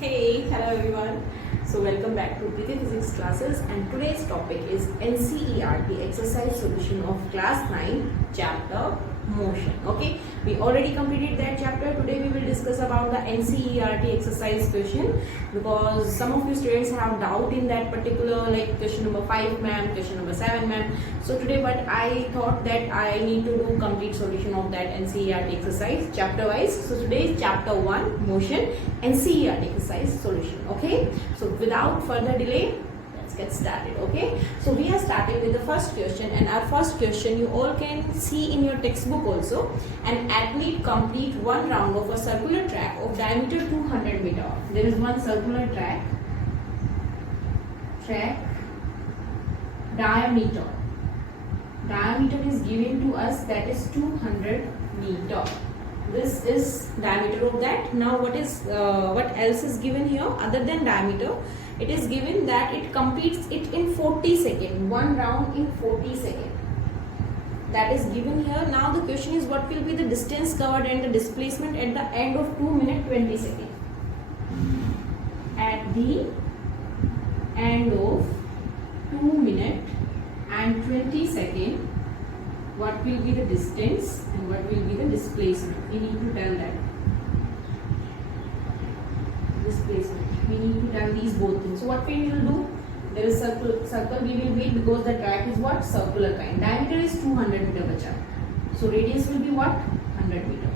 Hey, hello everyone. So welcome back to Priti Physics classes, and today's topic is NCERT exercise solution of class 9 chapter motion. Okay, we already completed that chapter. Today we will discuss about the NCERT exercise question, because some of you students have doubt in that particular, like question number 5 ma'am, question number 7 ma'am. So today but I thought that I need to do complete solution of that NCERT exercise chapter wise. So today is chapter 1 motion NCERT exercise solution. Okay, so without further delay, let's get started. Okay, so we are starting with the first question, and our first question you all can see in your textbook also. An athlete complete one round of a circular track of diameter 200 meter. There is one circular track diameter is given to us, that is 200 meter. This is diameter of that. Now what else is given here other than diameter? It is given that it completes it in 40 seconds, one round in 40 seconds. That is given here. Now the question is, what will be the distance covered and the displacement at the end of 2 minutes 20 seconds? At the end of 2 minutes and 20 seconds, what will be the distance and what will be the displacement? We need to tell that. Displacement. We need to tell these both things. So what we will do? There is circle we will make, because the track is what? Circular kind. Diameter is 200 meter bacha. So radius will be what? 100 meter.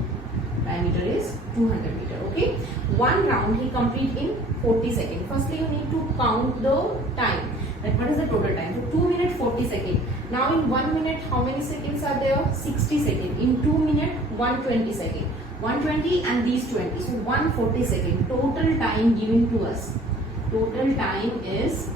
Diameter is 200 meter. Okay. One round he complete in 40 seconds. Firstly, you need to count the time. That what is the total time? So 2 minutes 40 seconds. Now in 1 minute, how many seconds are there? 60 seconds. In 2 minutes, 120 seconds. 120 and these 20. So 140 seconds. Total time given to us. Total time is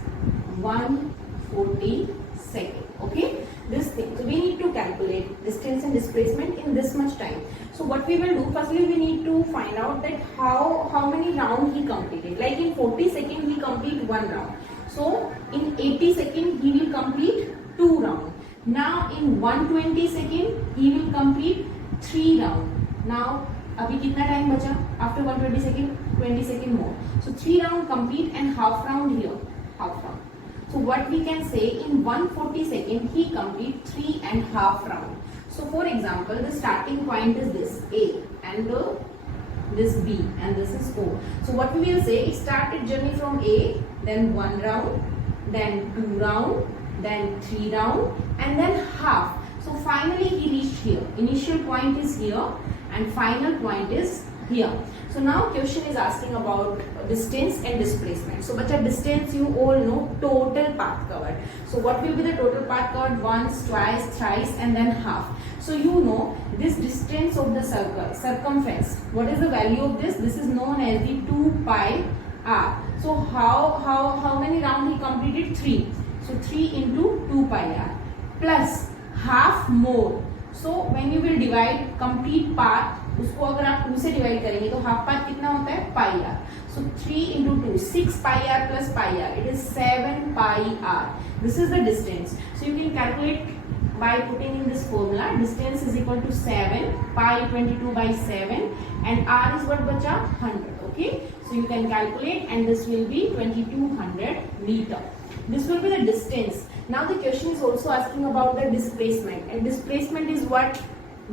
140 seconds. Okay. This thing. So we need to calculate distance and displacement in this much time. So what we will do, firstly we need to find out that how many rounds he completed. Like in 40 seconds he complete one round. So in 80 seconds he will complete 2 rounds. Now in 120 seconds he will complete 3 rounds. Now abhi kitna time bacha? After 120 seconds, 20 seconds more. So 3 rounds complete and half round here. Half round. So what we can say, in 140 seconds he complete 3.5 rounds. So for example, the starting point is this A, and this B, and this is O. So what we will say, it started journey from A, then 1 round, then 2 round, then 3 round, and then half. So finally he reached here. Initial point is here and final point is here. So now question is asking about distance and displacement. So bacha, distance you all know, total path covered. So what will be the total path covered? Once, twice, thrice, and then half. So you know this distance of the circle, circumference. What is the value of this? This is known as the 2 pi r. So how many rounds he completed? 3. So 3 into 2 pi r plus half more. So when you will divide complete path, उसको अगर आप 2 से divide करेंगे तो half path कितना होता है? पाई are. So 3 into 2, 6 pi r plus pi r. It is 7 pi r. This is the distance. So you can calculate by putting in this formula. Distance is equal to 7 pi 22 by 7, and r is what bacha? 100. Okay. So you can calculate, and this will be 2200 meter. This will be the distance. Now the question is also asking about the displacement, and displacement is what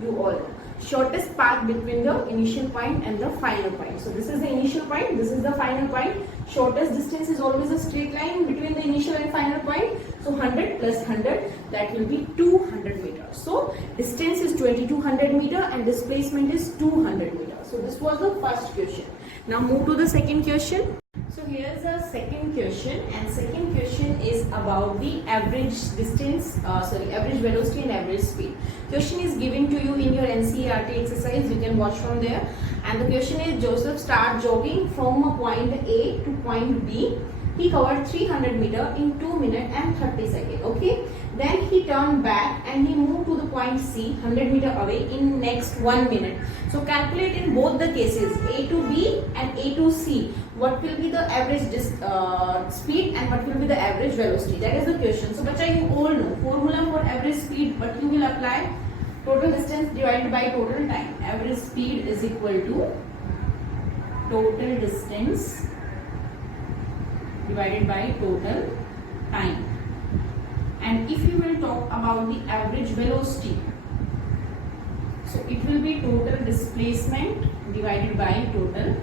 you all know. Shortest path between the initial point and the final point. So this is the initial point, this is the final point. Shortest distance is always a straight line between the initial and final point. So 100 plus 100, that will be 200 meters. So distance is 2200 meter and displacement is 200 meters. So this was the first question. Now move to the second question. So here's the second question, and second question is about the average distance, average velocity and average speed. Question is given to you in your NCERT exercise. You can watch from there. And the question is, Joseph start jogging from a point A to point B. He covered 300 meter in 2 minutes and 30 seconds. Okay. Then he turned back and he moved to the point C 100 meter away in next 1 minute. So calculate in both the cases, A to B and A to C, what will be the average speed and what will be the average velocity. That is the question. So bacha, you all know formula for average speed, but you will apply total distance divided by total time. Average speed is equal to total distance divided by total time. And if you will talk about the average velocity, so it will be total displacement divided by total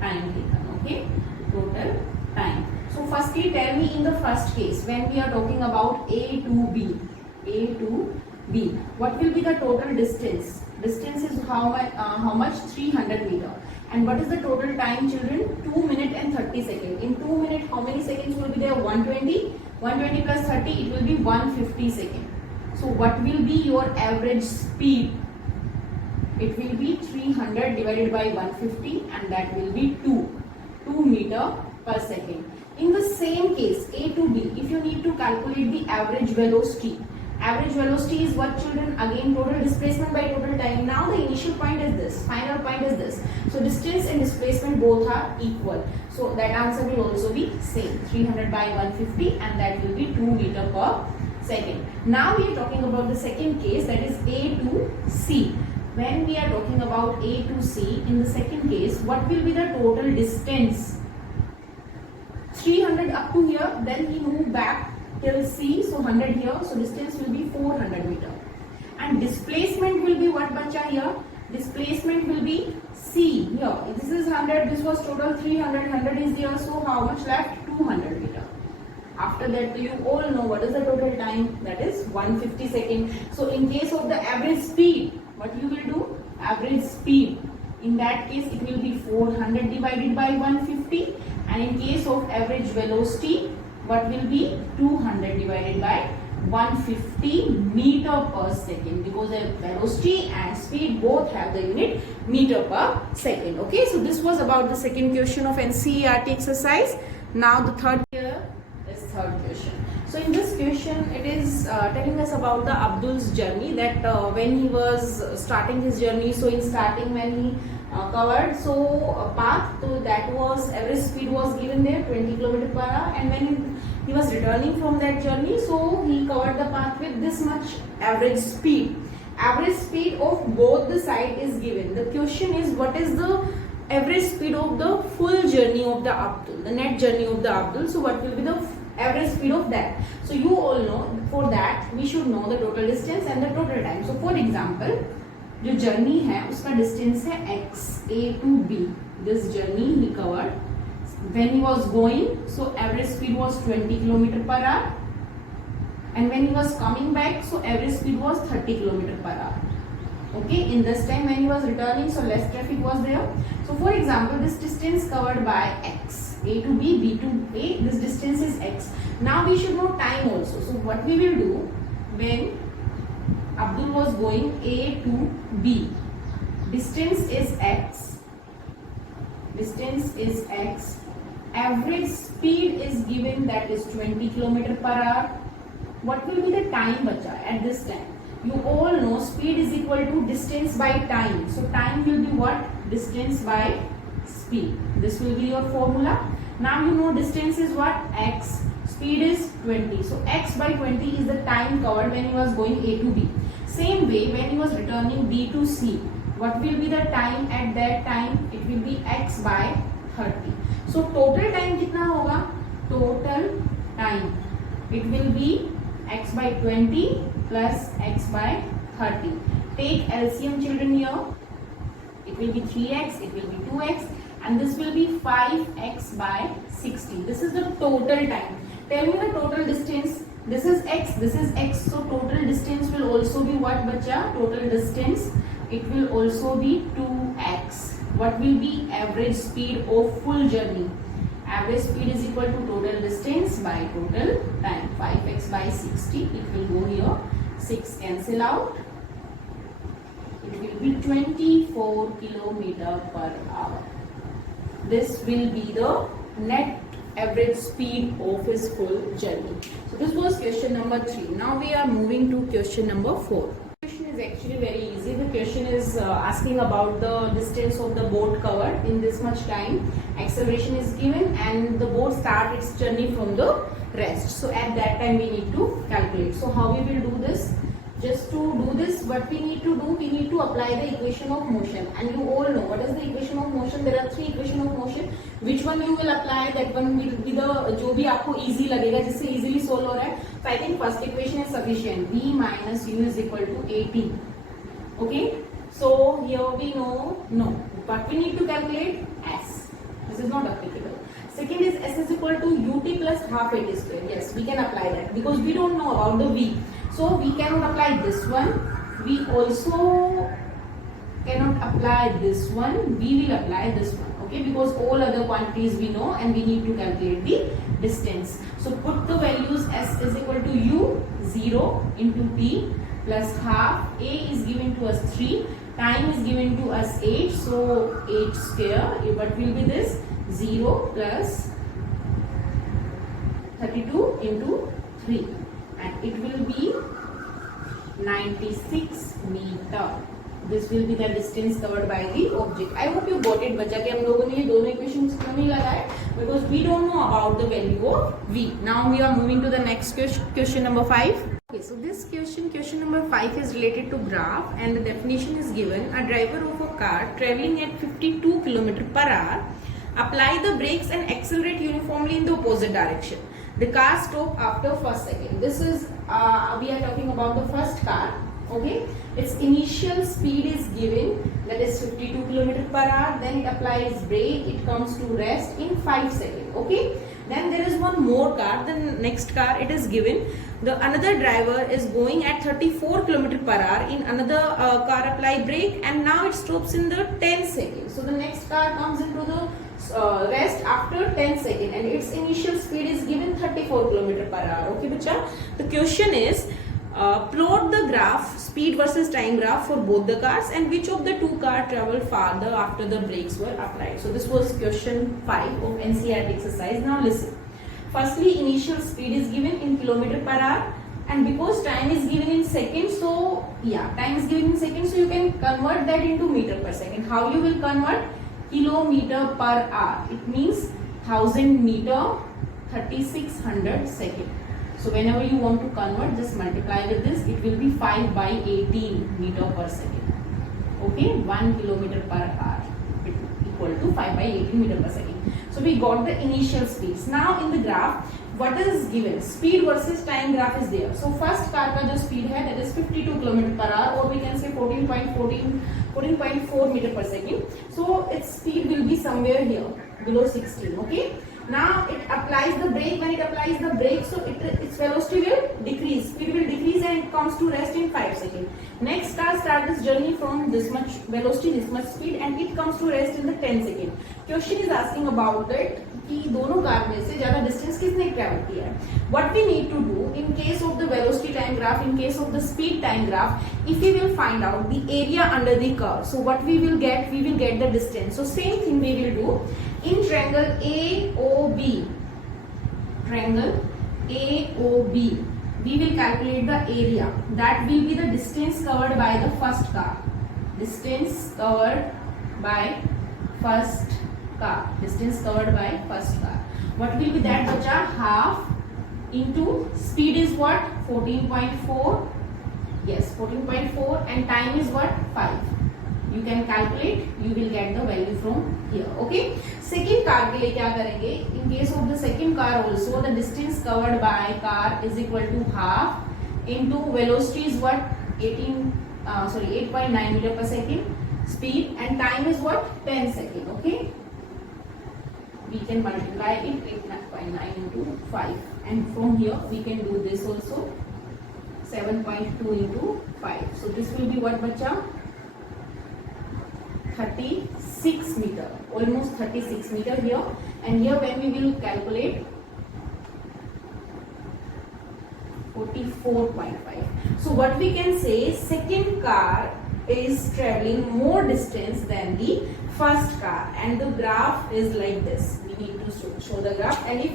time taken. Okay, total time. So firstly tell me, in the first case when we are talking about A to B, what will be the total distance? Distance is how much? 300 meter. And what is the total time, children? 2 minutes and 30 seconds. In 2 minutes, how many seconds will be there? 120. 120 plus 30, it will be 150 seconds. So what will be your average speed? It will be 300 divided by 150, and that will be 2 meter per second. In the same case, A to B, if you need to calculate the average velocity is what, children? Again, total displacement by total time. Now the initial point is this, final point is this. So distance and displacement both are equal. So that answer will also be same, 300 by 150, and that will be 2 meter per second. Now we are talking about the second case, that is A to C. When we are talking about A to C, in the second case, what will be the total distance? 300 up to here, then he moved back till C, so 100 here, so distance will be 400 meter. And displacement will be what, bacha, here? Displacement will be C here. This is 100, this was total 300, 100 is here, so how much left? 200 meter. After that, you all know what is the total time, that is 150 seconds. So in case of the average speed, what you will do? Average speed, in that case it will be 400 divided by 150, and in case of average velocity, what will be? 200 divided by 150 meter per second, because the velocity and speed both have the unit meter per second. Okay, so this was about the second question of NCERT exercise. Now the third question. So in this question, it is telling us about the Abdul's journey, that when he was starting his journey, so in starting when he covered a path, so that was average speed was given there 20 km per hour, and when he was returning from that journey, so he covered the path with this much average speed. Average speed of both the side is given. The question is, what is the average speed of the full journey of the Abdul, the net journey of the Abdul? So what will be the average speed of that? So you all know, for that we should know the total distance and the total time. So for example, जो journey है उसका distance है x, A to B. This journey he covered. When he was going, so average speed was 20 km per hour, and when he was coming back, so average speed was 30 km per hour. Okay, in this time when he was returning, so less traffic was there. So for example, this distance covered by x, A to B, B to A, this distance is x. Now we should know time also. So what we will do, when Abdul was going A to B, distance is x, average speed is given, that is 20 km per hour. What will be the time, bacha, at this time? You all know speed is equal to distance by time. So time will be what? Distance by speed. This will be your formula. Now you know distance is what? X. Speed is 20. So x by 20 is the time covered when he was going A to B. Same way, when he was returning B to C, what will be the time at that time? It will be x by 30. So total time कितना होगा? Total time, it will be x by 20 plus x by 30. Take LCM, children, here. It will be 3x, it will be 2x, and this will be 5x by 60. This is the total time. Tell me the total distance. This is x, so total distance will also be what, bacha? Total distance, it will also be 2x. What will be average speed of full journey? Average speed is equal to total distance by total time. 5x by 60, it will go here. 6 cancel out. It will be 24 km per hour. This will be the net average speed of his full journey. So this was question number 3. Now we are moving to question number 4. The question is actually very easy. The question is asking about the distance of the boat covered in this much time. Acceleration is given and the boat starts its journey from the rest. So at that time we need to calculate. So how we will do this? just to do this, what we need to do, we need to apply the equation of motion, and you all know what is the equation of motion. There are three equation of motion. Which one you will apply, that one will be the जो भी आपको easy लगेगा, जिससे easily solve हो रहा है. So I think first equation is sufficient. V minus U is equal to AT. Okay, so here we know no, but we need to calculate S. This is not applicable. Second is S is equal to UT plus half AT square. Yes, we can apply that because we don't know about the V. So we cannot apply this one. We also cannot apply this one. We will apply this one. Okay, because all other quantities we know and we need to calculate the distance. So put the values. S is equal to U 0 into T plus half. A is given to us 3. Time is given to us 8. So 8 square. What will be this? 0 plus 32 into 3. And it will be 96 meter. This will be the distance covered by the object. I hope you got it, बच्चा कि हम लोगों ने ये दोनों equations क्यों नहीं लगाए? Because we don't know about the value of v. Now we are moving to the next question number 5. Okay, so this question number 5 is related to graph, and the definition is given: a driver of a car traveling at 52 km per hour apply the brakes and accelerate uniformly in the opposite direction. The car stop after first second. This is we are talking about the first car. Okay, its initial speed is given, that is 52 km per hour. Then it applies brake. It comes to rest in 5 seconds. Okay. Then there is one more car. The next car, it is given. The another driver is going at 34 km per hour. In another car apply brake, and now it stops in the 10 seconds. So the next car comes into the rest after 10 seconds, and its initial speed is given 34 km per hour. Okay, bacha. The question is, plot the graph, speed versus time graph for both the cars, and which of the two cars travel farther after the brakes were applied. So this was question 5 of NCERT exercise. Now listen. Firstly, initial speed is given in kilometer per hour, and because time is given in seconds, so yeah, time is given in seconds, so you can convert that into meter per second. How you will convert? Kilometer per hour. It means 1000 meter 3600 second. So whenever you want to convert, just multiply with this. It will be 5 by 18 meter per second. Okay, 1 kilometer per hour equal to 5 by 18 meter per second. So we got the initial speeds. Now in the graph, what is given? Speed versus time graph is there. So first car का जो speed है, that is 52 km per hour, or we can say 14.4 meter per second. So its speed will be somewhere here below 16. Okay. Now it applies the brake. When it applies the brake, so its velocity will decrease. Speed will decrease, and it comes to rest in 5 seconds. Next car starts this journey from this much velocity, this much speed, and it comes to rest in the 10 seconds. Question is asking about that कि दोनों car में से ज्यादा distance किसने travel किया है. What we need to do in case of the velocity time graph, in case of the speed time graph, if we will find out the area under the curve, so what we will get the distance. So same thing we will do in triangle AOB. Triangle AOB, we will calculate the area. That will be the distance covered by the first car. Distance covered by first car. Distance covered by first car. What will be that, bacha? Half into speed is what? 14.4. Yes, 14.4, and time is what? 5. You can calculate. You will get the value from here. Okay. Second car के लिए क्या करेंगे? In case of the second car also, the distance covered by car is equal to half into velocity is what? 8.9 meter per second. Speed and time is what? 10 seconds. Okay. We can multiply it 8.9 into 5, and from here we can do this also, 7.2 into 5. So this will be what, bacha? 36 meter, almost 36 meter here, and here when we will calculate 44.5. So what we can say, second car is traveling more distance than the first car, and the graph is like this. We need to show the graph, and if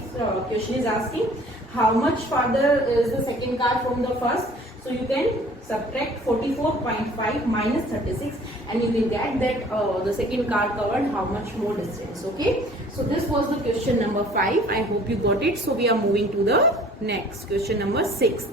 question is asking how much farther is the second car from the first, so you can subtract 44.5 minus 36, and you will get that the second car covered how much more distance. Okay, so this was the question number 5. I hope you got it. So we are moving to the next question number 6.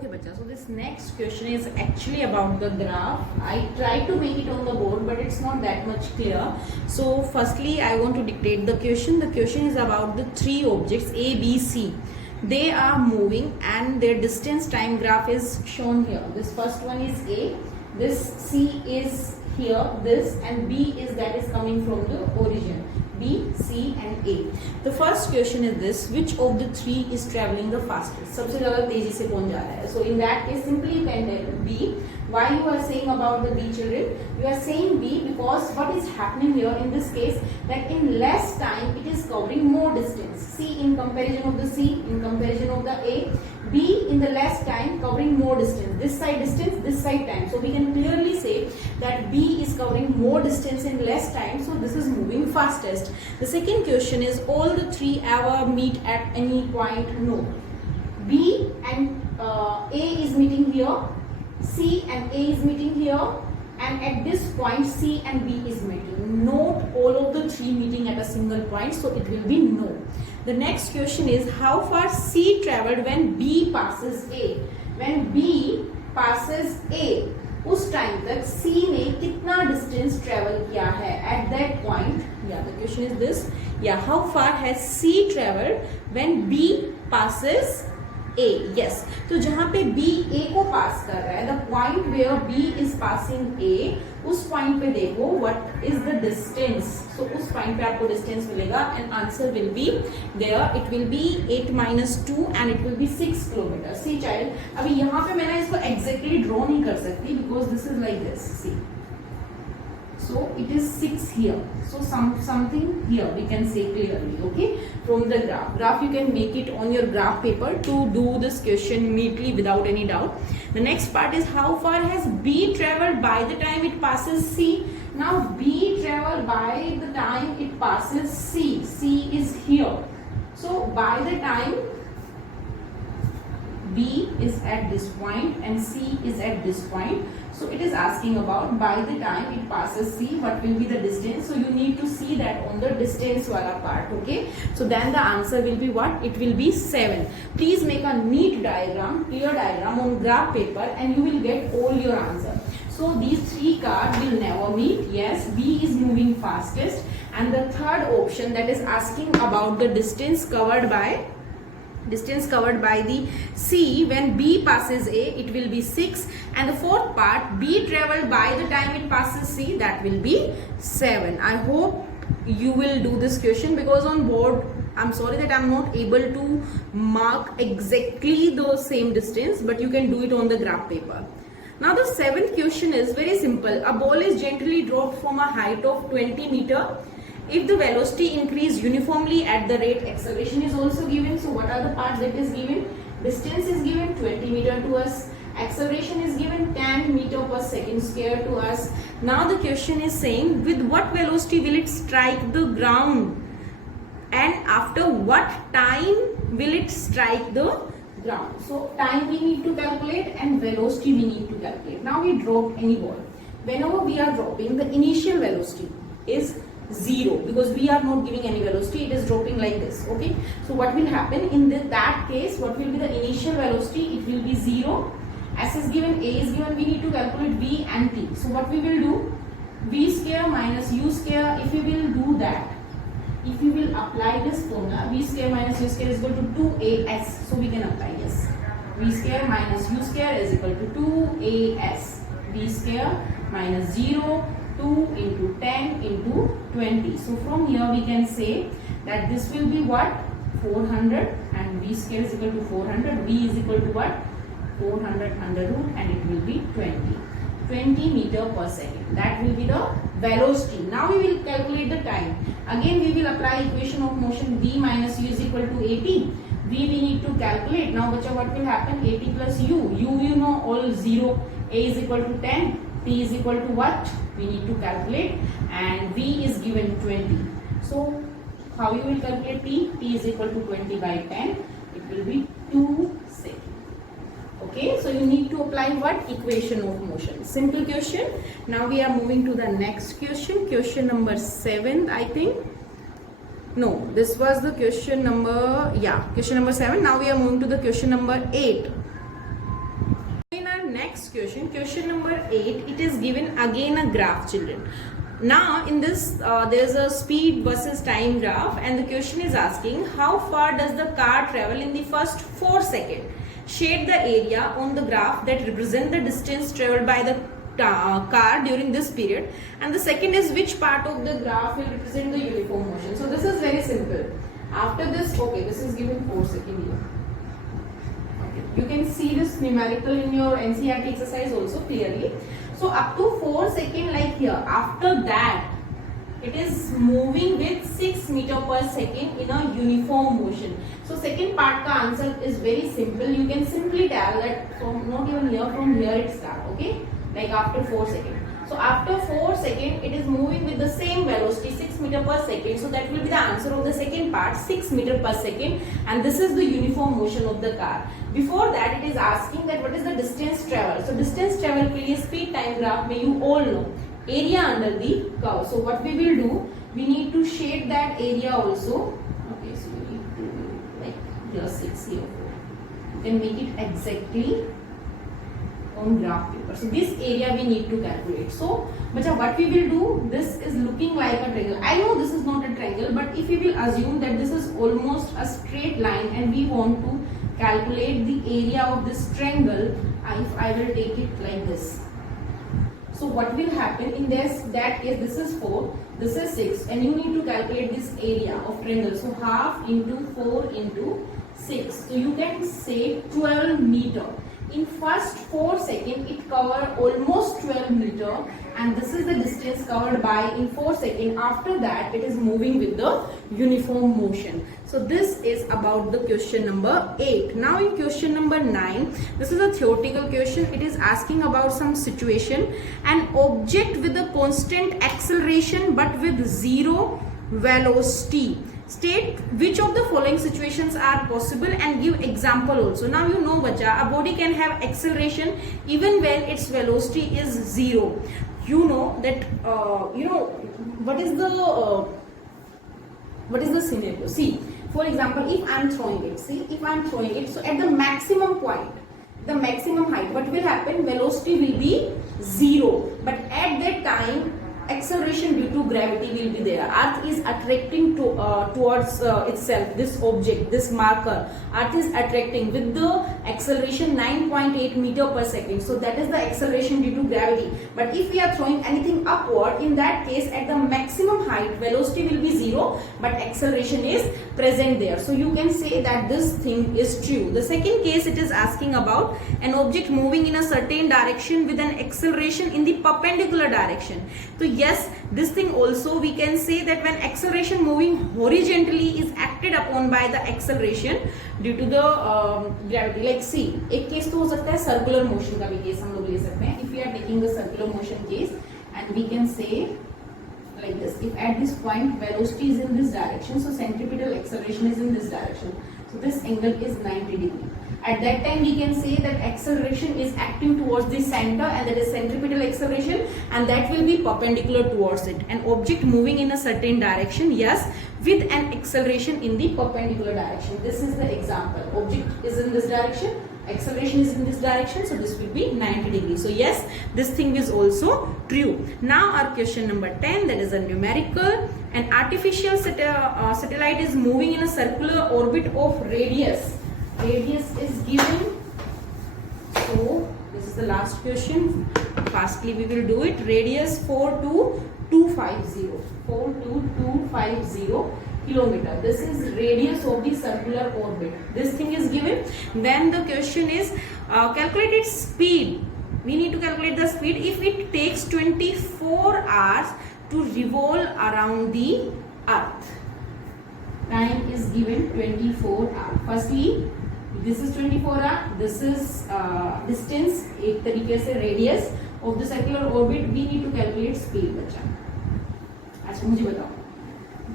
Okay, bacha. So this next question is actually about the graph. I tried to make it on the board, but it's not that much clear. So firstly, I want to dictate the question. The question is about the three objects A, B, C. They are moving and their distance time graph is shown here. This first one is A. This C is here. This and B is that is coming from the origin. B, C and A. The first question is this: which of the three is traveling the fastest? सबसे ज़्यादा तेजी से कौन जा रहा है? So in that case, simply you can tell B. Why you are saying about the B, children? You are saying B because what is happening here in this case, that in less time it is covering more distance. C in comparison of the C, in comparison of the A. B in the less time covering more distance. This side, this side time. So we can clearly say that B is covering more distance in less time. So this is moving fastest. The second question is, all the three ever meet at any point? No. B and A is meeting here. C and A is meeting here. And at this point C and B is meeting. Not all of the three meeting at a single point. So it will be no. The next question is, how far C traveled when B passes A? When B passes A, उस time तक C ने कितना distance travel किया है at that point? या the question is this, या how far has C travelled when B passes A? Yes. तो जहां पे B A को पास कर रहा है, the point where B is passing A, उस पॉइंट पे देखो what is the distance. So उस पॉइंट पे आपको डिस्टेंस मिलेगा and answer will be there. It will be 8 minus 2 and it will be 6 kilometre. See child, अभी यहाँ पे मैं इसको एग्जैक्टली ड्रॉ नहीं कर सकती because this is like this. See, so it is 6 here. So something here we can say clearly, okay, from the graph you can make it on your graph paper to do this question neatly without any doubt. The next part is, how far has B traveled by the time it passes C? Now B traveled by the time it passes C. C is here. So by the time B is at this point and C is at this point, so it is asking about by the time it passes C, what will be the distance. So you need to see that on the distance wala part, okay. So then the answer will be what? It will be 7. Please make a neat diagram, clear diagram on graph paper and you will get all your answer. So these three cars will never meet. Yes, B is moving fastest. And the third option, that is asking about the distance covered by the C when B passes A, it will be 6. And the fourth part, B traveled by the time it passes C, that will be 7. I hope you will do this question because on board I'm sorry that I'm not able to mark exactly the same distance, but you can do it on the graph paper. Now the seventh question is very simple. A ball is gently dropped from a height of 20 meter. If the velocity increase uniformly at the rate, acceleration is also given. So what are the parts that is given? Distance is given 20 meter to us. Acceleration is given 10 meter per second square to us. Now the question is saying, with what velocity will it strike the ground? And after what time will it strike the ground? So time we need to calculate and velocity we need to calculate. Now we drop any ball. Whenever we are dropping, the initial velocity is 0 because we are not giving any velocity, it is dropping like this, okay. So what will happen in that case, what will be the initial velocity? It will be 0. S is given, A is given, we need to calculate V and T. So what we will do, V square minus U square. If we will do that, if we will apply this formula, V square minus U square is equal to 2AS. So we can apply, yes, V square minus U square is equal to 2AS. V square minus 0, 2 into 10 into 20. So from here we can say that this will be what? 400 and V square is equal to 400. V is equal to what? 400 under root and it will be 20 meter per second. That will be the velocity. Now we will calculate the time. Again we will apply equation of motion. V minus U is equal to 80. V we need to calculate. Now bacha, what will happen? 80 plus U. U you know all 0. A is equal to 10. T is equal to what? We need to calculate and V is given 20. So how you will calculate T? T is equal to 20 by 10. It will be 2 seconds. Okay, so you need to apply what? Equation of motion. Simple question. Now we are moving to the next question. Question number 7, I think. No, this was the question number, yeah, question number 7. Now we are moving to the question number 8. question. Question number 8. It is given again a graph, children. Now in this there is a speed versus time graph, and the question is asking how far does the car travel in the first 4 seconds. Shade the area on the graph that represent the distance traveled by the car during this period, and the second is which part of the graph will represent the uniform motion. So this is very simple. After this, okay, this is given 4 seconds here. You can see this numerical in your NCERT exercise also clearly. So up to 4 seconds like here. After that, it is moving with 6 meters per second in a uniform motion. So second part ka answer is very simple. You can simply tell that from not even here, from here it starts. Okay, like after 4 seconds. So after 4 seconds, it is moving with the same velocity 6 meters per second. So that will be the answer of the second part, 6 meters per second, and this is the uniform motion of the car. Before that, it is asking that what is the distance travel. So distance travel के लिए speed time graph में you all know area under the curve. So what we will do, we need to shade that area also. Okay, so we need to like here 6 here 4. You can make it exactly on graph paper. So this area we need to calculate. So bacha, what we will do, this is looking like a triangle. I know this is not a triangle, but if we will assume that this is almost a straight line and we want to calculate the area of this triangle, if I will take it like this. So what will happen in that case, this is 4, this is 6, and you need to calculate this area of triangle. So half into 4 into 6. So you can say 12 meter. In first 4 seconds, it covered almost 12 meter, and this is the distance covered by in 4 seconds. After that, it is moving with the uniform motion. So this is about the question number 8. Now in question number 9, this is a theoretical question. It is asking about some situation. An object with a constant acceleration but with zero velocity. State which of the following situations are possible and give example also. Now you know bacha, a body can have acceleration even when its velocity is 0. You know that what is the scenario. See, for example, if I am throwing it, so at the maximum point, the maximum height, what will happen? Velocity will be 0, but at that time acceleration due to gravity will be there. Earth is attracting towards itself, this object, this marker. Earth is attracting with the acceleration 9.8 meter per second. So that is the acceleration due to gravity. But if we are throwing anything upward, in that case at the maximum height, velocity will be 0, but acceleration is present there. So you can say that this thing is true. The second case, it is asking about an object moving in a certain direction with an acceleration in the perpendicular direction. So yes, this thing also we can say that when acceleration moving horizontally is acted upon by the acceleration due to the gravity. Like see, एक case तो हो सकता है circular motion का भी case हम लोग ले सकते हैं. If we are taking the circular motion case, and we can say like this, if at this point velocity is in this direction, so centripetal acceleration is in this direction. So this angle is 90 degree. At that time we can say that acceleration is acting towards the center, and that is centripetal acceleration, and that will be perpendicular towards it. An object moving in a certain direction, yes, with an acceleration in the perpendicular direction. This is the example. Object is in this direction, acceleration is in this direction, so this will be 90 degrees. So yes, this thing is also true. Now our question number 10, that is a numerical. An artificial satellite is moving in a circular orbit of radius. Radius is given. So this is the last question. Fastly we will do it. Radius 42250. 42250 kilometer. This is radius of the circular orbit. This thing is given. Then the question is calculate its speed. We need to calculate the speed if it takes 24 hours to revolve around the earth. Time is given 24 hours. Firstly, this is 24 hours. This is distance, एक तरीके से radius of the circular orbit. We need to calculate speed बच्चा. अच्छा मुझे बताओ.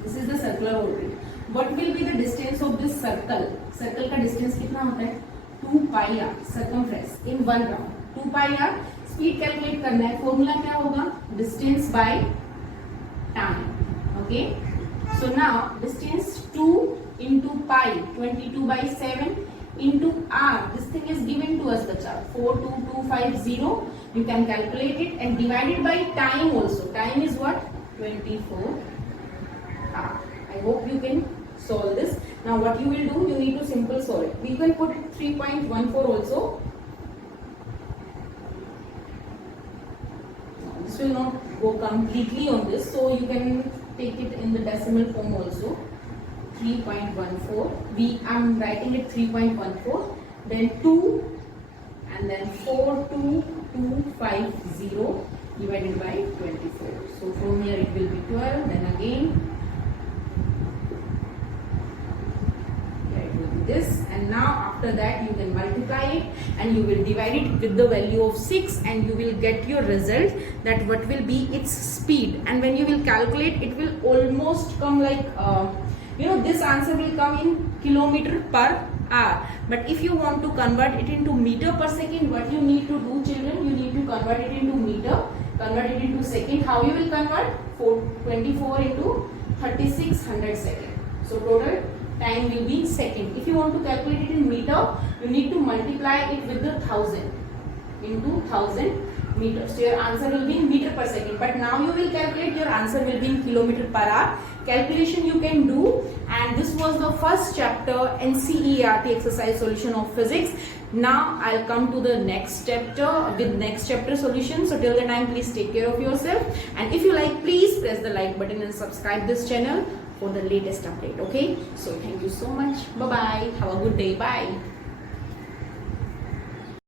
This is the circular orbit. What will be the distance of this circle? Circle का distance कितना होता है? 2 pi r circumference in one round. 2 pi r. Speed calculate करना है. Formula क्या होगा? Distance by time. Okay. So now distance 2 into pi, 22 by 7. into R. This thing is given to us, bacha. 42250. You can calculate it and divide it by time also. Time is what? 24 hours. I hope you can solve this. Now what you will do, you need to simple solve it. We can put it 3.14 also. This will not go completely on this, so you can take it in the decimal form also. 3.14. I'm writing it 3.14. Then 2 and then 42250 divided by 24. So from here it will be 12. Then again it will be this, and now after that you can multiply it and you will divide it with the value of 6 and you will get your result, that what will be its speed. And when you will calculate, it will almost come like this answer will come in kilometer per hour. But if you want to convert it into meter per second, what you need to do, children, you need to convert it into meter, convert it into second. How you will convert? 424 into 3600 second. So total time will be second. If you want to calculate it in meter, you need to multiply it with the 1000 into 1000 meters. So your answer will be in meter per second. But now you will calculate, your answer will be in kilometer per hour. Calculation you can do, and this was the first chapter NCERT exercise solution of physics. Now I'll come to the next chapter with next chapter solution. So till the time, please take care of yourself, and if you like, please press the like button and subscribe this channel for the latest update. Okay, so thank you so much. Bye bye. Have a good day. Bye.